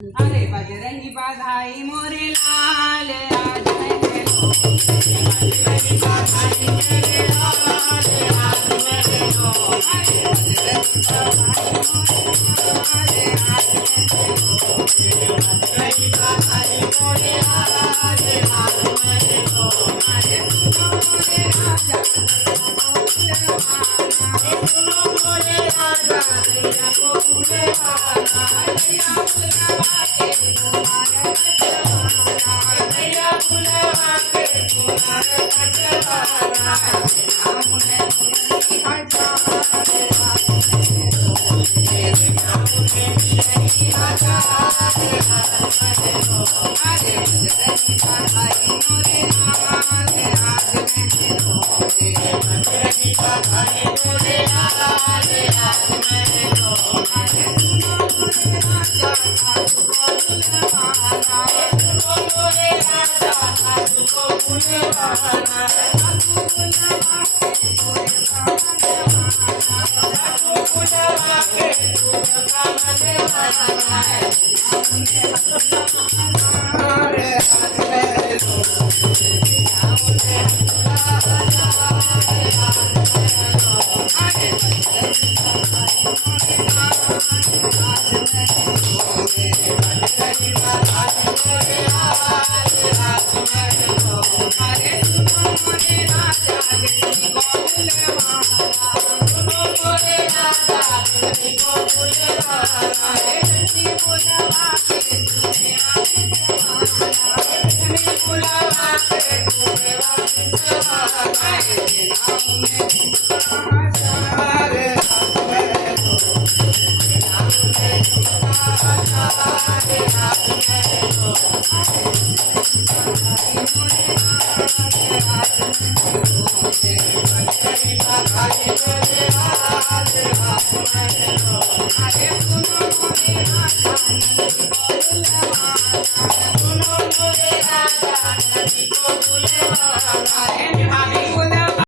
अरे बजरंगी बधाई मोरे लाल आज मैं खेलो बजरंगी बधाई मेरे लाल आज मैं खेलो अरे बजरंगी बधाई मोरे लाल आज मैं खेलो बजरंगी बधाई मोरे लाल आज मैं खेलो अरे सुनो मोरे राजा सुनो मोरे राजा तेरा को फूलेवाना भैया फुलवा के तुम्हारे भैया फुलवा के तुम्हारे कटवाना नाम ने फुलनी हजार नाम ने मेरी हजार अरे बजरंगी बधाई मोरे लाल आज मैं तेरो बजरंगी बधाई मोरे लाल आज मैं तेरो अरे सुनो मोरे राजा साधु को फुलवाना सुनो मोरे राजा साधु को फुलवाना साधु फुलवा के तोरे कामनवाना साधु फुलवा के तोरे कामनवाना अरे आज मैं